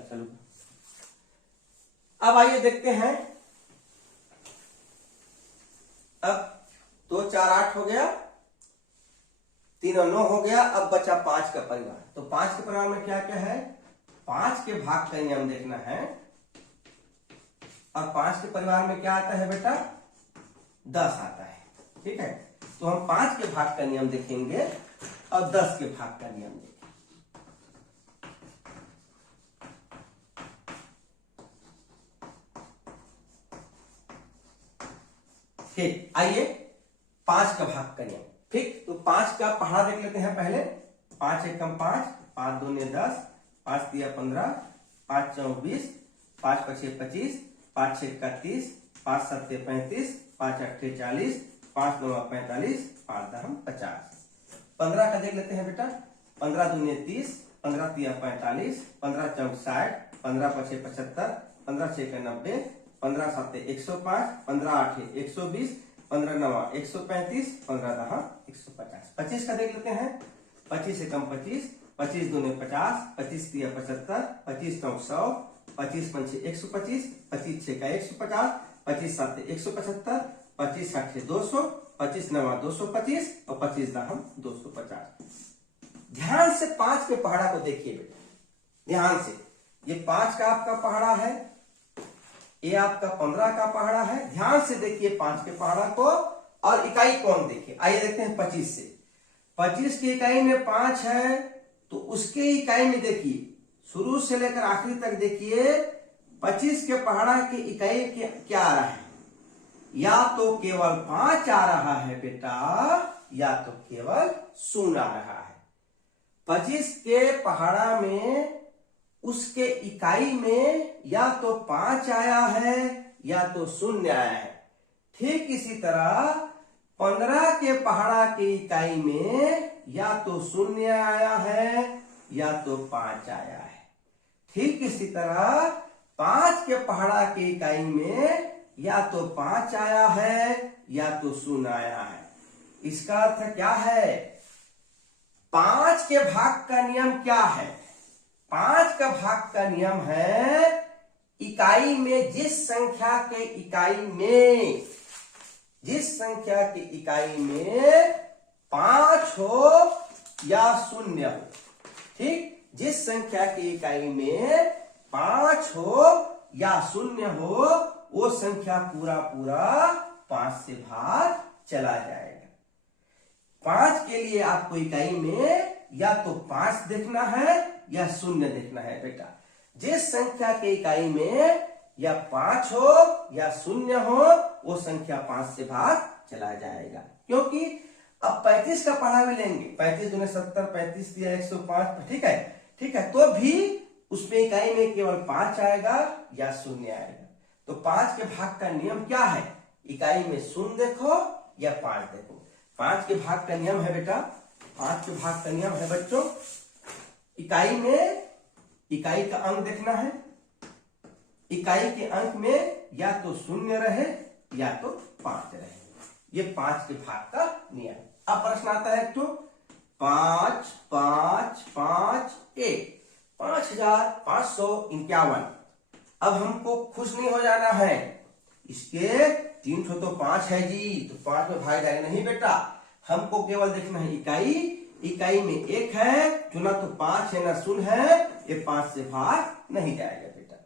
चलो अब आइए देखते हैं। अब 2 4 8 हो गया, 3 और 9 हो गया। अब बचा 5 का परिवार। तो 5 के परिवार में क्या क्या है? 5 के भाग का नियम देखना है। और 5 के परिवार में क्या आता है बेटा? 10 आता है। ठीक है, तो हम 5 के भाग का नियम देखेंगे और 10 के भाग का नियम देखेंगे। ठीक, आइए 5 का भाग का नियम। ठीक, तो 5 का पहाड़ा देख लेते हैं पहले। 5 एकम 5, 5 दूने 10, 5 तिया 15, 5 चौक 20, 5 पछे 25, 5 छे 31, 5 सत्ते 35, 5 अट्ठे 40, 5 नौ 45, 5 दहम 50। 15 का देख लेते हैं बेटा। 15 दूने 30, 15 तिया 45, 15 चौक 60, 15 पछे 75, 15 छे 90, 15 सत्ते 105, 15 आठे 120, 15 नवा 135, 15 दहा 150। 25 का देख लेते हैं। 25 एकम 25, 25 दूने 50, 25 तिया 75, 25 चौक 100, 25 पंचे 125, 25 छे 150, 25 साते 175, 25 आठे 200, 25 नवा 225 और 25 दहम 250। ध्यान से 5 के पहाड़ा को देखिए बेटा, ध्यान से। ये 5 का आपका पहाड़ा है, ये आपका 15 का पहाड़ा है। ध्यान से देखिए 5 के पहाड़ा को। और इकाई कौन देखिए, आइए देखते हैं 25 से। 25 की इकाई में 5 है, तो उसके इकाई में देखिए, शुरू से लेकर आखिरी तक देखिए 25 के पहाड़ा की इकाई क्या आ रहा है? या तो केवल 5 आ रहा है बेटा, या तो केवल 0 आ रहा है। 25 के पहाड़ा में उसके इकाई में या तो 5 आया है या तो 0 आया है। ठीक इसी तरह 15 के पहाड़ा की इकाई में या तो 0 आया है या तो 5 आया है। ठीक इसी तरह 5 के पहाड़ा की इकाई में या तो 5 आया है या तो 0 आया है। इसका अर्थ क्या है? 5 के भाग का नियम क्या है? 5 का भाग का नियम है, इकाई में जिस संख्या के इकाई में 5 हो या 0 हो। ठीक, जिस संख्या की इकाई में 5 हो या 0 हो, वो संख्या पूरा पूरा 5 से भाग चला जाएगा। 5 के लिए आपको इकाई में या तो 5 देखना है या 0 देखना है बेटा। जिस संख्या के इकाई में या 5 हो या 0 हो, वो संख्या 5 से भाग चला जाएगा। क्योंकि अब 35 का पहाड़ा भी लेंगे, 35 दूने 70, 35 दिया 105। ठीक है, ठीक है, तो भी उसमें इकाई में केवल 5 आएगा या 0 आएगा। तो 5 के भाग का नियम क्या है? इकाई में 0 देखो या 5 देखो। 5 के भाग का नियम है बेटा, 5 के भाग का नियम है बच्चों, इकाई में इकाई का अंक देखना है। इकाई के अंक में या तो 0 रहे या तो 5 रहे। ये 5 के भाग का नियम। अब प्रश्न आता है तो 5 5 5 1 5551। अब हमको खुश नहीं हो जाना है, इसके 3 तो 5 है जी, तो 5 में भाग जाएगा नहीं बेटा। हमको केवल देखना है इकाई, इकाई में 1 है, जो ना तो 5 है ना 0 है, ये 5 से भाग नहीं जाएगा बेटा।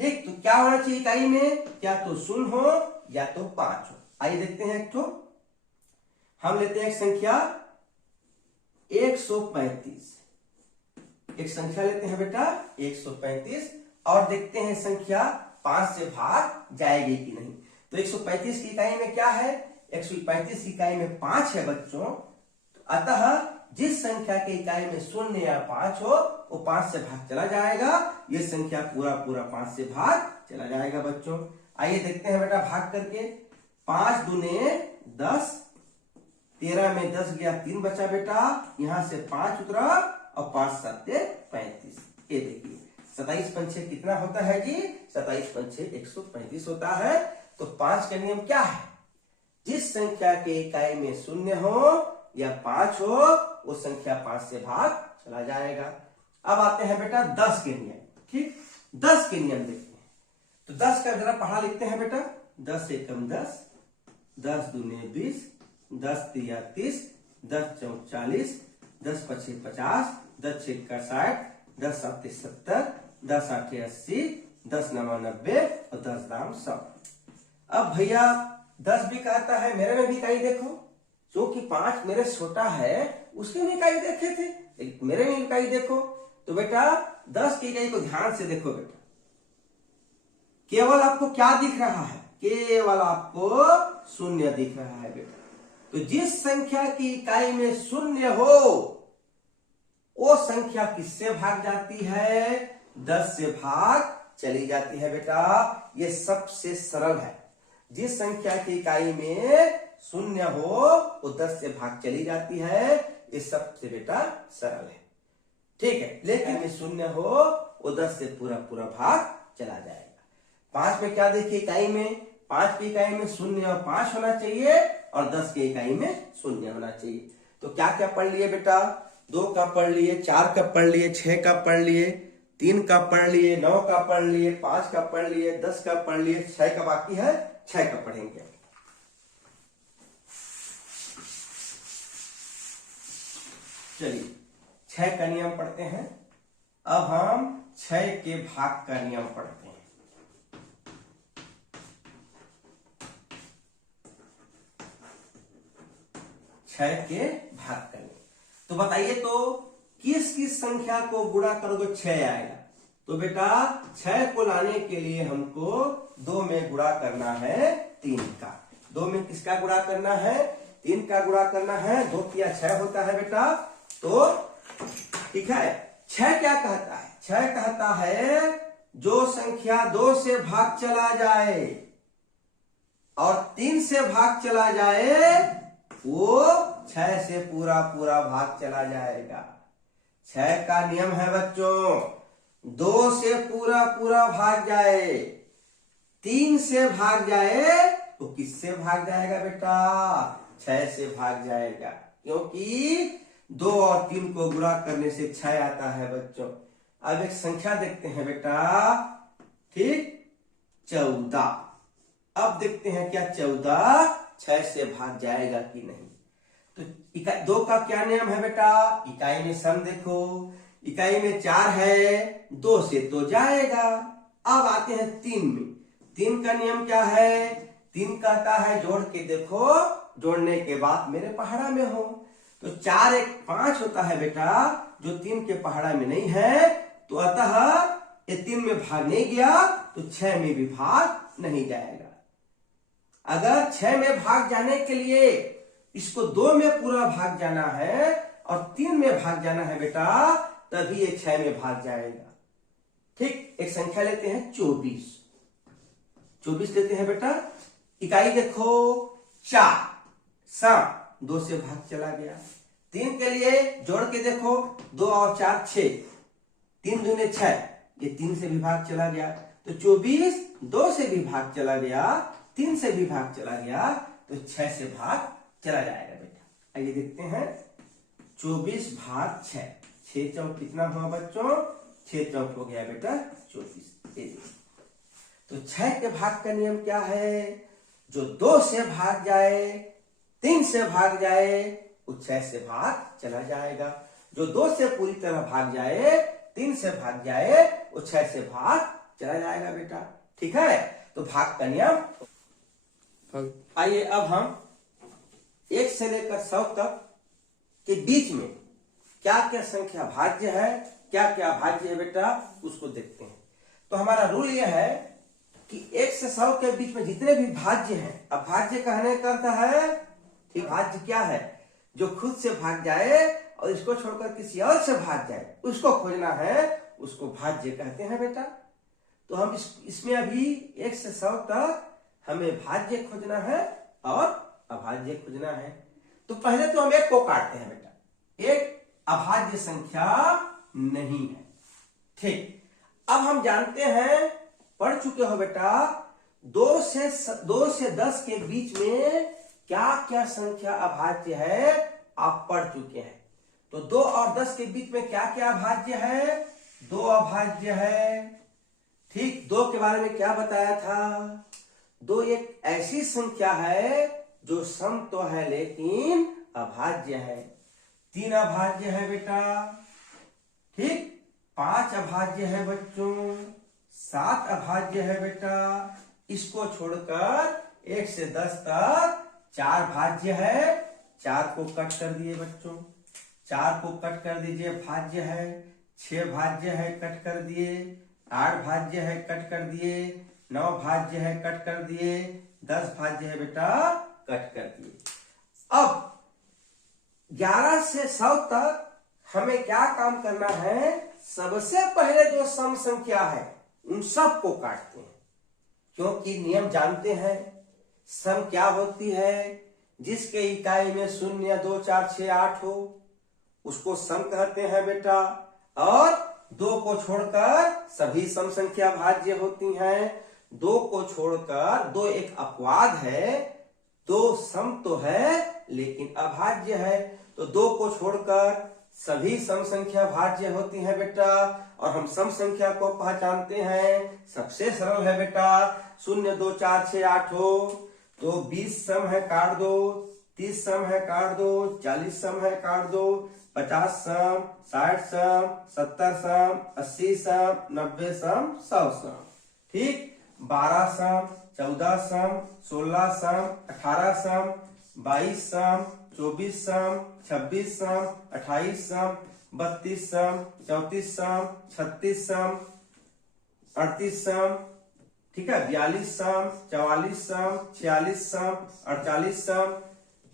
ठीक, तो क्या होना चाहिए इकाई में? या तो 0 हो या तो 5 हो। आइए देखते हैं एक तो, हम लेते हैं एक संख्या 135। एक संख्या लेते हैं बेटा 135 और देखते हैं संख्या 5 से भाग जाएगी कि नहीं। तो 135 की इकाई में क्या है? 135 की इकाई में 5 है बच्चों। अतः जिस संख्या के इकाई में 0 या 5 हो, वो 5 से भाग चला जाएगा। ये संख्या पूरा पूरा 5 से भाग चला जाएगा बच्चों। आइए देखते हैं बेटा भाग करके। 5 दूने 10, 13 में 10 गया, 3 बचा बेटा, यहां से 5 उतरा और 5 सत्ते 35। ये देखिए 27 पंचे कितना होता है जी? 27 पंचे 135 होता है। तो 5 का नियम क्या है? जिस संख्या के इकाई में 0 हो या 5 हो, वो संख्या 5 से भाग चला जाएगा। अब आते हैं बेटा 10 के नियम। ठीक, 10 के नियम देखते हैं। तो 10 का जरा पढ़ा लिखते हैं बेटा। 10 एकम 10, 10 दूने 20, 10 तिया 30, 10 चौक 40, 10 पछे 50, 10 छक्का 60, 10 साते 70, 10 आठे 80, 10 नवा 90 और 10 दाम 100। अब भैया 10 भी कहता है, मेरे में भी इकाई देखो, जो कि 5 मेरे छोटा है उसके में इकाई देखे थे, मेरे में इकाई देखो। तो बेटा 10 की इकाई को ध्यान से देखो बेटा, केवल आपको क्या दिख रहा है? केवल आपको शून्य दिख रहा है बेटा। तो जिस संख्या की इकाई में शून्य हो वो संख्या किससे भाग जाती है? 10 से भाग चली जाती है बेटा। ये सबसे सरल है। जिस संख्या की इकाई में शून्य हो वो 10 से भाग चली जाती है, ये सबसे बेटा सरल है, ठीक है। लेकिन में शून्य हो वो 10 से पूरा पूरा भाग चला जाएगा। 5 में क्या देखिए, इकाई में 5 की इकाई में 0 और 5 होना चाहिए और 10 की इकाई में 0 होना चाहिए। तो क्या क्या पढ़ लिए बेटा? 2 का पढ़ लिए, 4 का पढ़ लिए, 6 का पढ़ लिए, 3 का पढ़ लिए, 9 का पढ़ लिए, 5 का पढ़ लिए, 10 का पढ़ लिए, 6 का बाकी है, 6 का पढ़ेंगे। चलिए 6 का नियम पढ़ते हैं। अब हम 6 के भाग का नियम पढ़ते हैं। छह के भाग का नियम। तो बताइए तो किस किस संख्या को गुणा करोगे 6 आएगा? तो बेटा 6 को लाने के लिए हमको 2 में गुणा करना है 3 का। 2 में किसका गुणा करना है? 3 का गुणा करना है। 2 किया 6 होता है बेटा। तो ठीक है, 6 क्या कहता है? 6 कहता है जो संख्या 2 से भाग चला जाए और 3 से भाग चला जाए वो 6 से पूरा पूरा भाग चला जाएगा। 6 का नियम है बच्चों, 2 से पूरा पूरा भाग जाए, 3 से भाग जाए तो किससे भाग जाएगा बेटा? 6 से भाग जाएगा, क्योंकि 2 और 3 को गुणा करने से 6 आता है बच्चों। अब एक संख्या देखते हैं बेटा, ठीक, 14। अब देखते हैं क्या 14 6 से भाग जाएगा कि नहीं। तो 2 का क्या नियम है बेटा? इकाई में सम देखो, इकाई में 4 है, 2 से तो जाएगा। अब आते हैं 3 में। 3 का नियम क्या है? 3 कहता है जोड़ के देखो, जोड़ने के बाद मेरे पहाड़ा में हो। तो 4 1 5 होता है बेटा, जो 3 के पहाड़ा में नहीं है, तो अतः ये 3 में भाग नहीं गया तो 6 में भी भाग नहीं जाएगा। अगर 6 में भाग जाने के लिए इसको 2 में पूरा भाग जाना है और 3 में भाग जाना है बेटा, तभी ये 6 में भाग जाएगा। ठीक, एक संख्या लेते हैं 24। 24 लेते हैं बेटा। इकाई देखो 4, 7 2 से भाग चला गया। 3 के लिए जोड़ के देखो, 2 और 4 6, 3 दूने 6, ये 3 से भी भाग चला गया। तो 24 2 से भी भाग चला गया, 3 से भी भाग चला गया, तो 6 से भाग चला जाएगा बेटा। आइए देखते हैं 24 भाग 6। 6 चौक कितना हुआ बच्चों? 6 चौक हो गया बेटा 24। तो 6 के भाग का नियम क्या है? जो 2 से भाग जाए, 3 से भाग जाए, वो 6 से भाग चला जाएगा। जो 2 से पूरी तरह भाग जाए, 3 से भाग जाए, वो 6 से भाग चला जाएगा बेटा। ठीक है, तो भाग का नियम। आइए अब हम 1 से लेकर 100 तक के बीच में क्या क्या संख्या भाज्य है, क्या क्या अभाज्य है बेटा, उसको देखते हैं। तो हमारा रूल यह है कि 1 से 100 के बीच में जितने भी भाज्य हैं, अभाज्य कहने का अर्थ है, ठीक, भाज्य क्या है? जो खुद से भाग जाए और इसको छोड़कर किसी और से भाग जाए, उसको खोजना है, उसको भाज्य कहते हैं बेटा। तो हम इसमें अभी 1 से 100 तक हमें भाज्य खोजना है और अभाज्य खोजना है। तो पहले तो हम 1 को काटते हैं बेटा। 1 अभाज्य संख्या नहीं है। ठीक, अब हम जानते हैं, पढ़ चुके हो बेटा, 2 से 10 के बीच में क्या क्या संख्या अभाज्य है, आप पढ़ चुके हैं। तो 2 और 10 के बीच में क्या क्या अभाज्य है? दो अभाज्य है। ठीक, दो के बारे में क्या बताया था? दो एक ऐसी संख्या है जो सम तो है लेकिन अभाज्य है। तीन अभाज्य है बेटा। ठीक, पांच अभाज्य है बच्चों, सात अभाज्य है बेटा। इसको छोड़कर 1 से 10 तक चार भाज्य है। चार को कट कर दिए बच्चों, चार को कट कर दीजिए, भाज्य है। 6 भाज्य है, कट कर दिए। 8 भाज्य है, कट कर दिए। 9 भाज्य है, कट कर दिए। 10 भाज्य है बेटा, कट कर दिए। अब 11 से 100 तक हमें क्या काम करना है? सबसे पहले जो सम संख्या है उन सब को काटते हैं, क्योंकि नियम जानते हैं सम क्या होती है। जिसके इकाई में 0, 2, 4, 6, 8 हो उसको सम कहते हैं बेटा। और दो को छोड़कर सभी सम संख्या भाज्य होती हैं। दो को छोड़कर, दो एक अपवाद है, दो सम तो है लेकिन अभाज्य है, तो दो को छोड़कर सभी सम संख्या भाज्य होती है बेटा। और हम सम संख्या को पहचानते हैं, सबसे सरल है बेटा। 0, 2, 4, 6, 8 हो तो 20 सम है, काट दो। 30 सम है, काट दो। 40 सम है, काट दो। 50 सम, 60 सम, 70 सम, 80 सम, 90 सम, 100 सम। ठीक, 12 सम, 14 सम, 16 सम, 18 सम, 22 सम, 24 सम, 26 सम, 28 सम, 32 सम, 34 सम, 36 सम, 38 सम, ठीक है, 42 सम, 44 सम, 46 सम, 48 सम,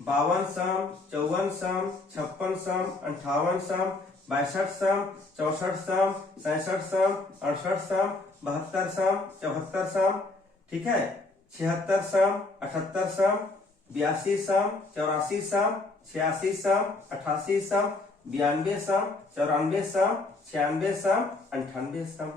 52 सम, 54 सम, 56 सम, 58 सम, 62 सम, 64 सम, 67 सम, 68 सम, 72 सम, 74 सम, ठीक है, 76 सम, 78 सम, 82 सम, 84 सम, 86 सम, 88 सम, 92 सम, 94 सम, 96 सम, 98 सम।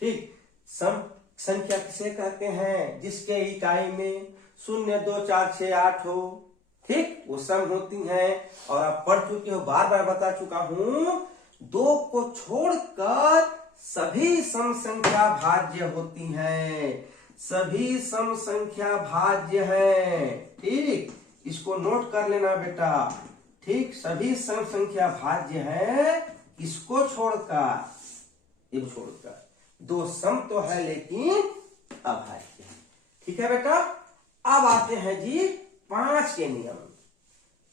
ठीक, सम संख्या किसे कहते हैं? जिसके इकाई में 0, 2, 4, 6, 8 हो। ठीक, वो सम होती हैं। और आप पढ़ चुके हो, बार बार बता चुका हूं, दो को छोड़कर सभी सम संख्या भाज्य होती हैं। सभी सम संख्या भाज्य है। ठीक, इसको नोट कर लेना बेटा। ठीक, सभी सम संख्या भाज्य है, किसको छोड़कर? ये छोड़कर। दो सम तो है लेकिन अभाज्य है। ठीक है बेटा। अब आते हैं जी 5 के नियम।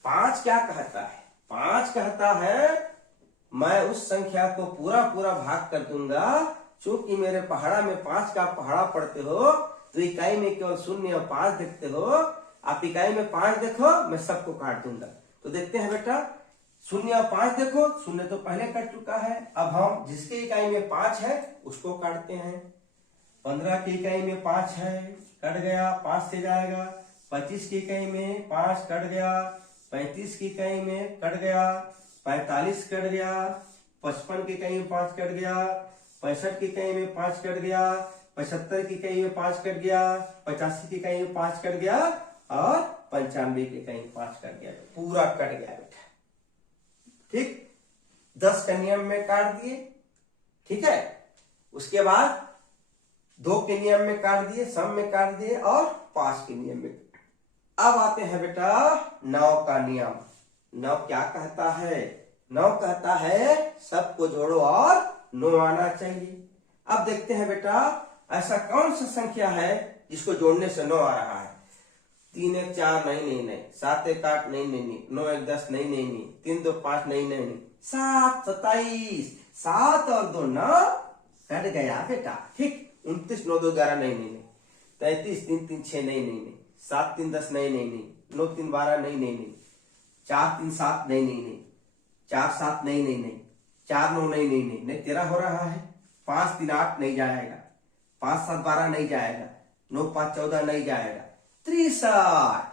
5 क्या कहता है? 5 कहता है मैं उस संख्या को पूरा पूरा भाग कर दूंगा। चूंकि मेरे पहाड़ा में 5 का पहाड़ा पढ़ते हो तो इकाई में केवल 0 और 5 देखते हो। आप इकाई में 5 देखो, मैं सबको काट दूंगा। तो देखते हैं बेटा, 0 और 5 देखो, 0 तो पहले कट चुका है। अब हम जिसके इकाई में 5 है उसको काटते हैं। 15 की इकाई में 5 है, कट गया, 5 से जाएगा। 25 की इकाई में 5 कट गया। 35 की इकाई में कट गया। 45 कट गया। 55 की इकाई में 5 कट गया। 65 की इकाई में 5 कट गया। 75 की इकाई में 5 कट गया। 85 की इकाई में 5 कट गया। और 95 की इकाई में 5 कट गया। पूरा कट गया बेटा। ठीक, 10 का नियम में काट दिए। ठीक है, उसके बाद 2 के नियम में काट दिए, सम में काट दिए, और 5 के नियम में। अब आते हैं बेटा 9 का नियम। 9 क्या कहता है? 9 कहता है सबको जोड़ो और 9 आना चाहिए। अब देखते हैं बेटा, ऐसा कौन सा संख्या है जिसको जोड़ने से 9 आ रहा है? 3 1 4 नहीं, 7 1 8 नहीं, 9 1 10 नहीं, 3 2 5 नहीं, 7 27, 7 और 2 9 कट गया बेटा। ठीक, 29 9 2 11 नहीं, 33 3 3 6 नहीं, 7 3 10 नहीं, 9 3 12 नहीं, 4 3 7 नहीं, 4 7 नहीं, 4 9 नहीं, 13 हो रहा है। 5 3 8 नहीं जाएगा। 5 7 12 नहीं जाएगा। 9 5 14 नहीं जाएगा। 63,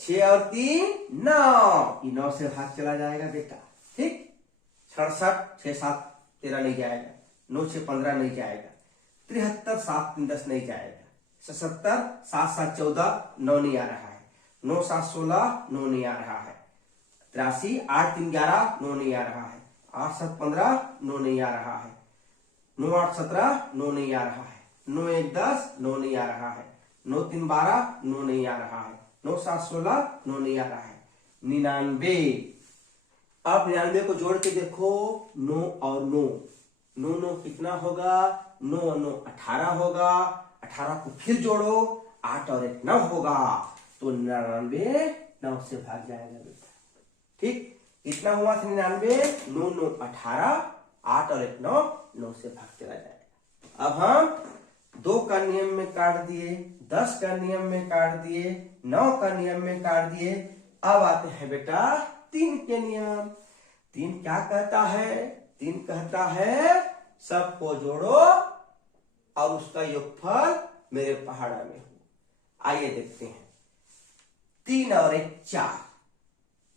6 और 3 9, 9 से भाग चला जाएगा बेटा। ठीक, 67 6 7 13 नहीं जाएगा। 9 6 15 नहीं जाएगा। 73 7 3 10 नहीं जाएगा। 77 7 7 14 9 नहीं आ रहा है। 9 7 16 9 नहीं आ रहा है। 83 8 3 11 9 नहीं आ रहा है। 8 7 15 9 नहीं आ रहा है। 9 8 17, 9 नहीं आ रहा है। 9 1 10, 9 नहीं आ रहा है। 9 3 12, 9 नहीं आ रहा है। 9 7 16, 9 नहीं आ रहा है। 99। अब 99 को जोड़ के देखो, 9 और 9, 9 9 कितना होगा? 9 और 9 18 होगा। 18 को फिर जोड़ो, 8 और 1 9 होगा। तो 99 9 से भाग जाएगा बेटा। ठीक, कितना हुआ? 99, 9 9 18, 8 और 1 9, 9 से भाग चला जाएगा। अब हम 2 का नियम में काट दिए, 10 का नियम में काट दिए, 9 का नियम में काट दिए। अब आते हैं बेटा 3 के नियम। 3 क्या कहता है? 3 कहता है सबको जोड़ो और उसका योगफल मेरे पहाड़ा में हो। आइए देखते हैं। 3 और 1 4,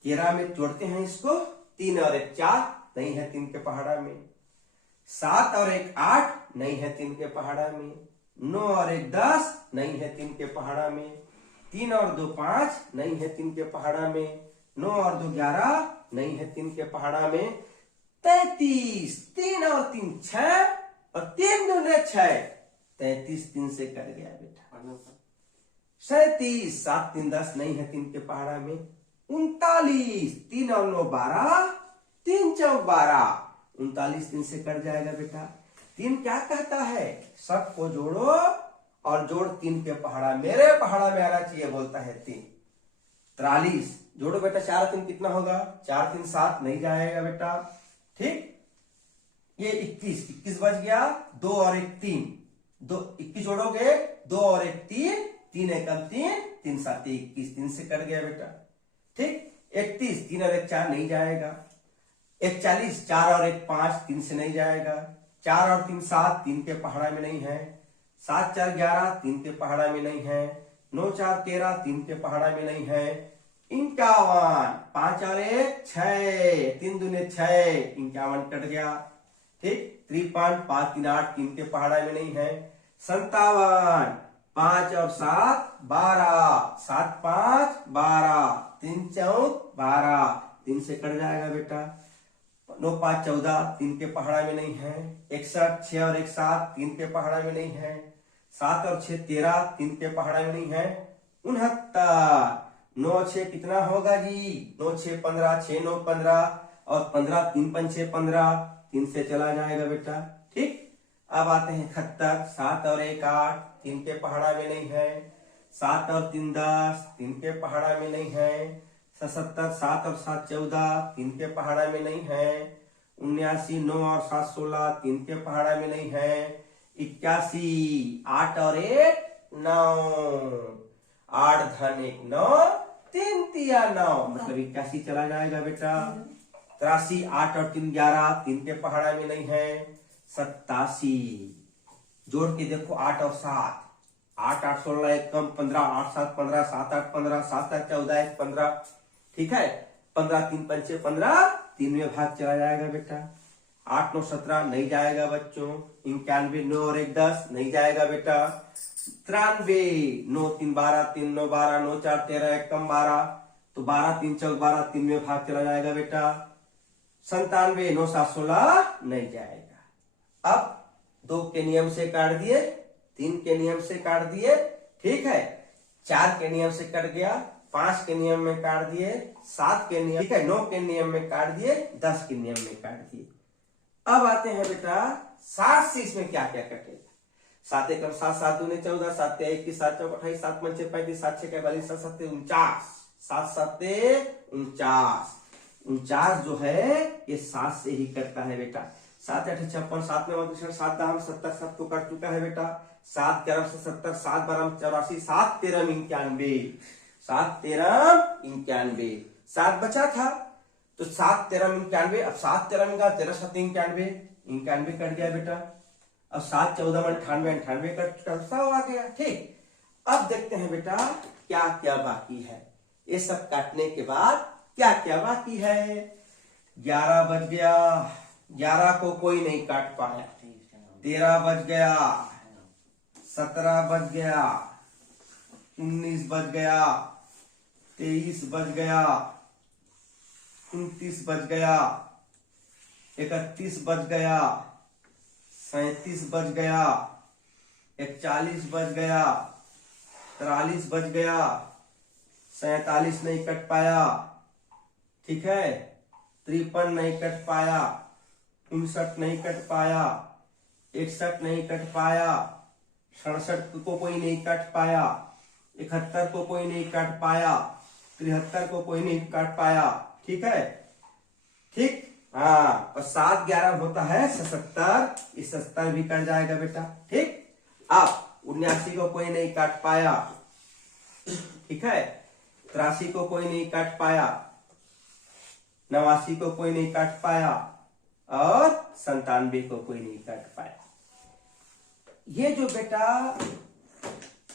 13 में जोड़ते हैं इसको। 3 और 1 4, नहीं है 3 के पहाड़ा में। 7 और 1 8, नहीं है 3 के पहाड़ा में। 9 और 1 10, नहीं है 3 के पहाड़ा में। 3 और 2 5, नहीं है 3 के पहाड़ा में। 9 और 2 11, नहीं है 3 के पहाड़ा में। 33, 3 और 3 6, और 3 दूने 6, 33 3 से कट गया बेटा। 37, 7 3 10, नहीं है 3 के पहाड़ा में। 39, 3 और 9 12, 3 4 12, 39 3 से कट जाएगा बेटा। 3 क्या कहता है? सबको जोड़ो और जोड़ 3 के पहाड़ा मेरे पहाड़ा में आना चाहिए, बोलता है 3। 43 जोड़ो बेटा, 4 3 कितना होगा? 4 3 7, नहीं जाएगा बेटा। ठीक, ये 21 बच गया। 2 और 1 3, 2 21 जोड़ोगे, 2 और 1 3, 3 1 3, 3 7 21, 3 से कट गया बेटा। ठीक, 31 3 और 1 4, नहीं जाएगा। 41 4 और 1 5, 3 से नहीं जाएगा। 4 और 3 7, 3 के पहाड़ा में नहीं है। 7 4 11, 3 के पहाड़ा में नहीं है। 9 4 13, 3 के पहाड़ा में नहीं है। 51 5 और 1 6, 3 दूने 6, 51 कट गया। ठीक, 53 5 3 8, 3 के पहाड़ा में नहीं है। 57 5 और 7 12, 7 5 12, 3 4 12, 3 से कट जाएगा बेटा। 9 5 14, 3 के पहाड़ा में नहीं है। 61 6 और 1 7, 3 के पहाड़ा में नहीं है। 7 और 6 13, 3 के पहाड़ा में नहीं है। 69 9 6 कितना होगा जी? 9 6 15, 6 9 15, और 15 3 5 6 15, 3 से चला जाएगा बेटा। ठीक, अब आते हैं 71 7 और 1 8, 3 के पहाड़ा में नहीं है। 7 और 3 10, 3 के पहाड़ा में नहीं है। 77 7 और 7 14, 3 के पहाड़ा में नहीं है। 79 9 और 7 16, 3 के पहाड़ा में नहीं है। 81 8 और 1 9, 8 धन 1 9, 3 तिया 9, मतलब 81 चला जाएगा बेटा। 83 8 और 3 11, 3 के पहाड़ा में नहीं है। 87 जोड़ के देखो, 8 और 7, 8 8 16 1 कम 15, 8 7 15, 7 8 15, 7 8 14 1 15। ठीक है, 15 3 5 6 15, 3 में भाग चला जाएगा बेटा। 8 9 17, नहीं जाएगा बच्चों। 91 9 और 1 10, नहीं जाएगा बेटा। 93 9 3 12, 3 9 12, 9 4 13 1 कम 12, तो 12 3 4 12, 3 में भाग चला जाएगा बेटा। 97 9 7 16, नहीं जाएगा। अब 2 के नियम से काट दिए, 3 के नियम से काट दिए। ठीक है, 4 के नियम से कट गया। 5 के नियम में काट दिए। 7 के नियम, ठीक है, 9 के नियम में काट दिए। 10 के नियम में काट दिए। अब आते हैं बेटा 7 से इसमें क्या क्या कटेगा। 7 1 7 7 दूने 14, 7 21, 7 4 28, 7 5 6 35, 7 6 42, 7 7 49, 7 7 49। 49 जो है ये 7 से ही कटता है बेटा। 7 8 56, 7 9 7 दाम 70, 7 तो कट चुका है बेटा। 7 11 से 70, 7 12 84, 7 13 91, 7 13 91, 7 बचा था तो 7 13 91। अब 7 13 में 13 7 91, 91 कट गया बेटा। अब 7 14 में 98, 98 कट चुका आ गया। ठीक, अब देखते हैं बेटा क्या क्या बाकी है। ये सब काटने के बाद क्या क्या बाकी है। 11 बज गया, 11 को कोई नहीं काट पाया। 13 बज गया, 17 बज गया, 19 बज गया, 23 बज गया, 29 बज गया, 31 बज गया, 37 बच गया, 41 बच गया, 43 बच गया, 47 नहीं कट पाया, ठीक है, 53 नहीं कट पाया, 59 नहीं कट पाया, 61 नहीं कट पाया, 67 को कोई नहीं काट पाया, 71 को कोई नहीं काट पाया, 73 को कोई नहीं काट पाया, ठीक है, ठीक, हाँ, और 7 11 होता है 77, इस 77 भी कट जाएगा बेटा, ठीक। अब 79 को कोई नहीं काट पाया, ठीक है, 83 को कोई नहीं काट पाया, 89 को कोई नहीं काट पाया, और 97 को कोई नहीं काट पाया। ये जो बेटा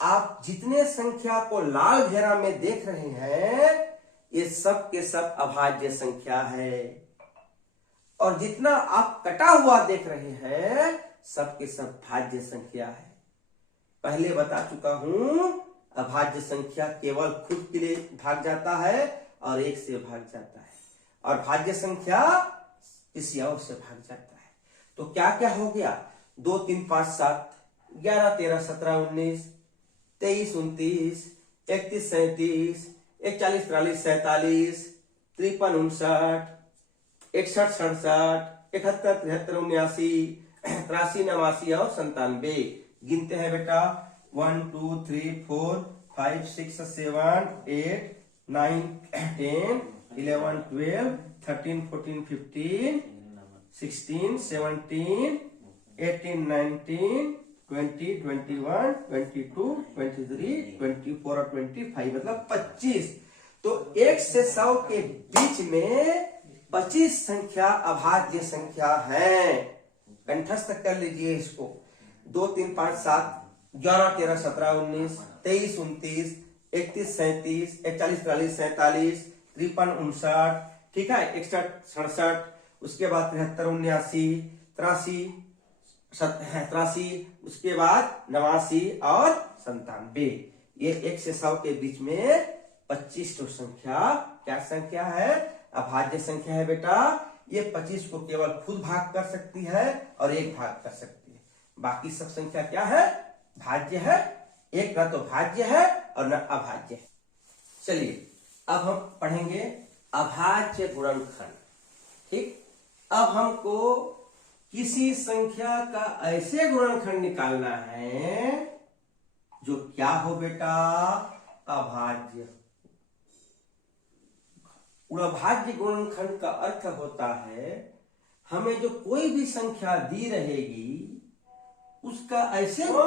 आप जितने संख्या को लाल घेरा में देख रहे हैं, ये सब के सब अभाज्य संख्या है, और जितना आप कटा हुआ देख रहे हैं, सब के सब भाज्य संख्या है। पहले बता चुका हूं, अभाज्य संख्या केवल खुद के लिए भाग जाता है और 1 से भाग जाता है, और भाज्य संख्या किसी और से भाग जाता है। तो क्या क्या हो गया, 2 3 5 7, 11 13 17 19, 23 29, 31 37, 41 43 47, 53 59, 61 67, 71 73 79, 83 89 और 97। गिनते हैं बेटा, 1 2 3 4 5 6 7 8 9 10 11 12 13 14 15 16 17 18 19 20 21 22 23 24 और 25, मतलब 25। तो 1 से 100 के बीच में 25 संख्या अभाज्य संख्या है। कंठस्थ कर लीजिए इसको। 2 3 5 7, 11 13 17 19, 23 29, 31 37, 41 43 47, 53 59, ठीक है, 61 67, उसके बाद 73 79, 83, उसके बाद 89 और 97। ये 1 से 100 के बीच में 25 तो संख्या क्या संख्या है, अभाज्य संख्या है बेटा। ये 25 को केवल खुद भाग कर सकती है और 1 भाग कर सकती है, बाकी सब संख्या क्या है, भाज्य है। एक न तो भाज्य है और न अभाज्य है। चलिए अब हम पढ़ेंगे अभाज्य गुणनखंड, ठीक। अब हमको किसी संख्या का ऐसे गुणनखंड निकालना है जो क्या हो बेटा, अभाज्य। अभाज्य गुणनखंड का अर्थ होता है हमें जो कोई भी संख्या दी रहेगी उसका ऐसे हो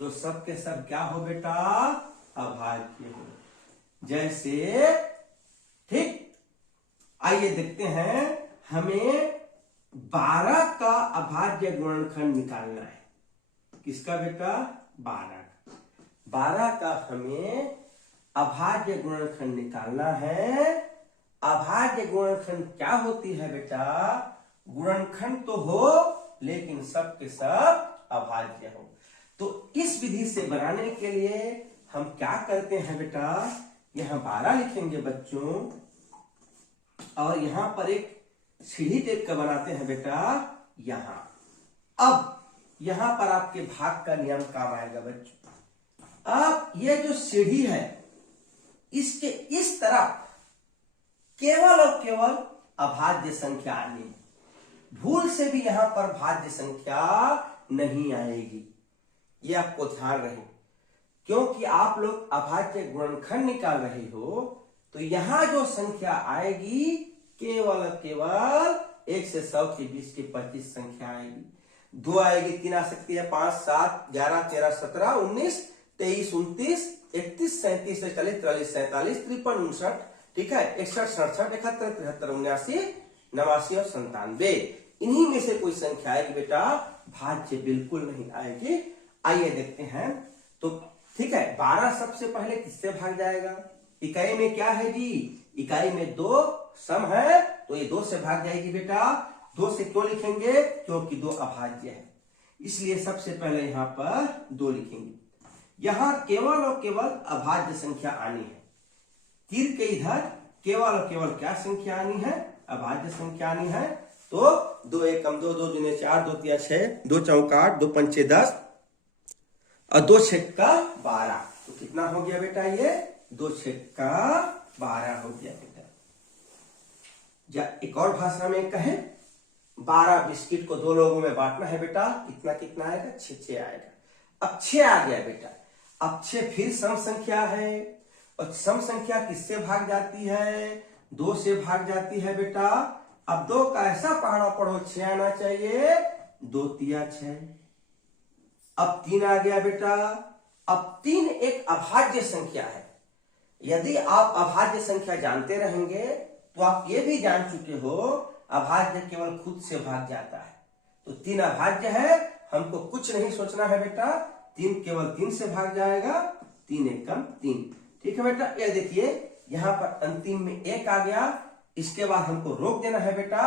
जो सब के सब क्या हो बेटा, अभाज्य हो। जैसे, ठीक, आइए देखते हैं, हमें 12 का अभाज्य गुणनखंड निकालना है। किसका बेटा, 12 का हमें अभाज्य गुणनखंड निकालना है। अभाज्य गुणनखंड क्या होती है बेटा, गुणनखंड तो हो लेकिन सब के सब अभाज्य हो। तो इस विधि से बनाने के लिए हम क्या करते हैं बेटा, यहां 12 लिखेंगे बच्चों, और यहां पर एक सीढ़ी टाइप का बनाते हैं बेटा यहां। अब यहां पर आपके भाग का नियम काम आएगा बच्चों। अब ये जो सीढ़ी है इसके इस तरफ केवल और केवल अभाज्य संख्या आनी है, भूल से भी यहां पर भाज्य संख्या नहीं आएगी, ये आपको ध्यान रहे। क्योंकि आप लोग अभाज्य गुणनखंड निकाल रहे हो तो यहां जो संख्या आएगी केवल केवल 1 से 100 के बीच की 25 संख्या आएगी। 2 आएगी, 3 आ सकती है, 5 7 11 13 17 19 23 29 31 37 40 43 47 53 59, ठीक है, 61 67 71 73 79 89 और 97। इन्हीं में से कोई संख्या आएगी बेटा, भाज्य बिल्कुल नहीं आएगी। आइए देखते हैं। तो ठीक है, 12 सबसे पहले किससे भाग जाएगा, इकाई में क्या है जी, इकाई में 2 सम है तो ये 2 से भाग जाएगी बेटा। 2 से क्यों लिखेंगे, क्योंकि 2 अभाज्य है, इसलिए सबसे पहले यहां पर 2 लिखेंगे। यहां केवल और केवल अभाज्य संख्या आनी है। तीर के इधर केवल और केवल क्या संख्या आनी है, अभाज्य संख्या आनी है। तो दो एकम दो, दो दूने 4, दो तिया 6, दो चौका 8, दो पंचे 10 और दो छक्का 12। तो कितना हो गया बेटा ये? दो छक्का 12 हो गया बेटा। या एक और भाषा में कहें, 12 बिस्किट को दो लोगों में बांटना है बेटा, कितना कितना आएगा? 6 आएगा। अब 6 आ गया बेटा। अब 6 फिर सम संख्या है, और सम संख्या किससे भाग जाती है? 2 से भाग जाती है बेटा। अब 2 का ऐसा पहाड़ा पढ़ो 6 आना चाहिए, 2 तिया 6। अब 3 आ गया बेटा। अब 3 एक अभाज्य संख्या है। यदि आप अभाज्य संख्या जानते रहेंगे तो आप ये भी जान चुके हो अभाज्य केवल खुद से भाग जाता है। तो 3 अभाज्य है, हमको कुछ नहीं सोचना है बेटा, 3 केवल 3 से भाग जाएगा, 3 एकम 3। ठीक है बेटा। ये देखिए यहाँ पर अंतिम में 1 आ गया, इसके बाद हमको रोक देना है बेटा।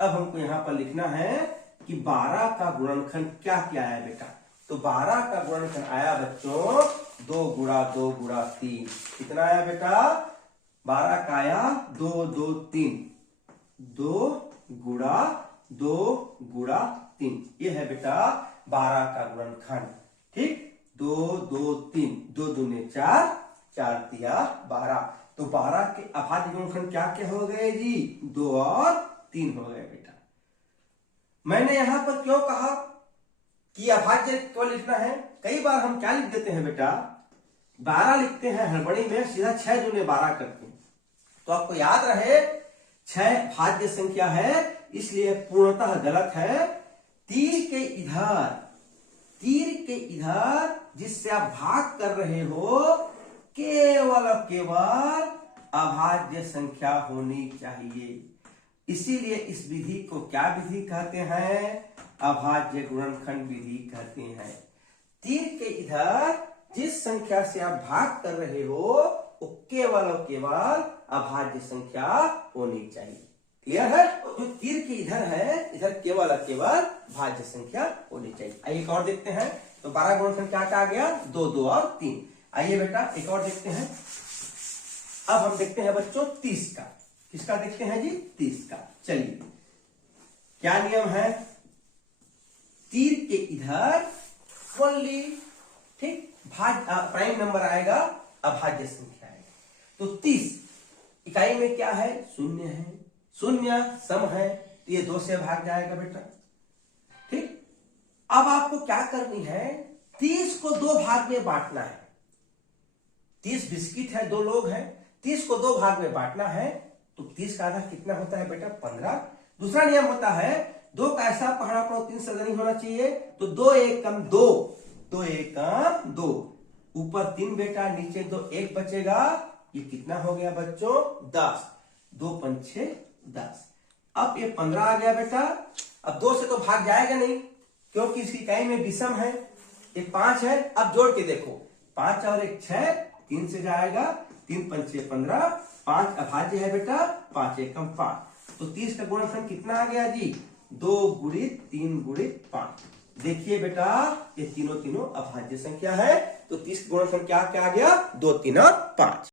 अब हमको यहाँ पर लिखना है कि 12 का गुणनखंड क्या क्या है बेटा। तो 12 का गुणनखंड आया बच्चों 2 गुणा 2 गुणा 3। कितना आया बेटा? 12 का आया 2 2 3, 2 गुणा 2 गुणा 3। ये है बेटा 12 का गुणनखंड। ठीक, 2 2 3, 2 दूने 4, 4 तिया 12। तो 12 के अभाज्य गुणनखंड क्या क्या हो गए जी? 2 और 3 हो गए बेटा। मैंने यहां पर क्यों कहा कि अभाज्य क्यों लिखना है? कई बार हम क्या लिख देते हैं बेटा, 12 लिखते हैं हड़बड़ी में, सीधा 6 दूने 12 करते हैं। तो आपको याद रहे 6 भाज्य संख्या है, इसलिए पूर्णतः गलत है। तीर के इधर जिससे आप भाग कर रहे हो केवल केवल अभाज्य संख्या होनी चाहिए। इसीलिए इस विधि को क्या विधि कहते हैं? अभाज्य गुणनखंड विधि कहते हैं। तीर के इधर जिस संख्या से आप भाग कर रहे हो वो केवल और केवल अभाज्य संख्या होनी चाहिए। क्लियर है? जो तीर के इधर है, इधर केवल और केवल भाज्य संख्या होनी चाहिए। आइए एक और देखते हैं। तो 12 गुणनखंड क्या क्या आ गया? 2 2 और 3। आइए बेटा एक और देखते हैं। अब हम देखते हैं बच्चों 30 का। किसका देखते हैं जी? 30 का। चलिए, क्या नियम है? तीर के इधर ओनली, ठीक, प्राइम नंबर आएगा, अभाज्य संख्या आएगा। तो 30 इकाई में क्या है? शून्य है। शून्य सम है, तो ये 2 से भाग जाएगा बेटा। ठीक, अब आपको क्या करनी है? 30 को 2 भाग में बांटना है। 30 बिस्किट है, 2 लोग हैं, 30 को 2 भाग में बांटना है। तो 30 का आधा कितना होता है बेटा? 15। दूसरा नियम होता है 2 का ऐसा पहाड़ा पड़ो 3 से नहीं होना चाहिए। तो 2 एकम 2, 2 एकम 2, ऊपर 3 बेटा, नीचे 2, 1 बचेगा। ये कितना हो गया बच्चों? 10। 2 पंचे 10। अब ये 15 आ गया बेटा। अब 2 से तो भाग जाएगा नहीं, क्योंकि इसकी इकाई में विषम है। ये 5 है। अब जोड़ के देखो, 5 और 1 6, 3 से जाएगा, 3 पंचे 15, 5 अभाज्य है बेटा, 5 एकम 5। तो 30 का गुणनखंड कितना आ गया जी? 2 गुणित 3 गुणित 5। देखिए बेटा ये तीनों अभाज्य संख्या है। तो 30 का गुणनखंड क्या क्या आ गया? 2 3 और 5।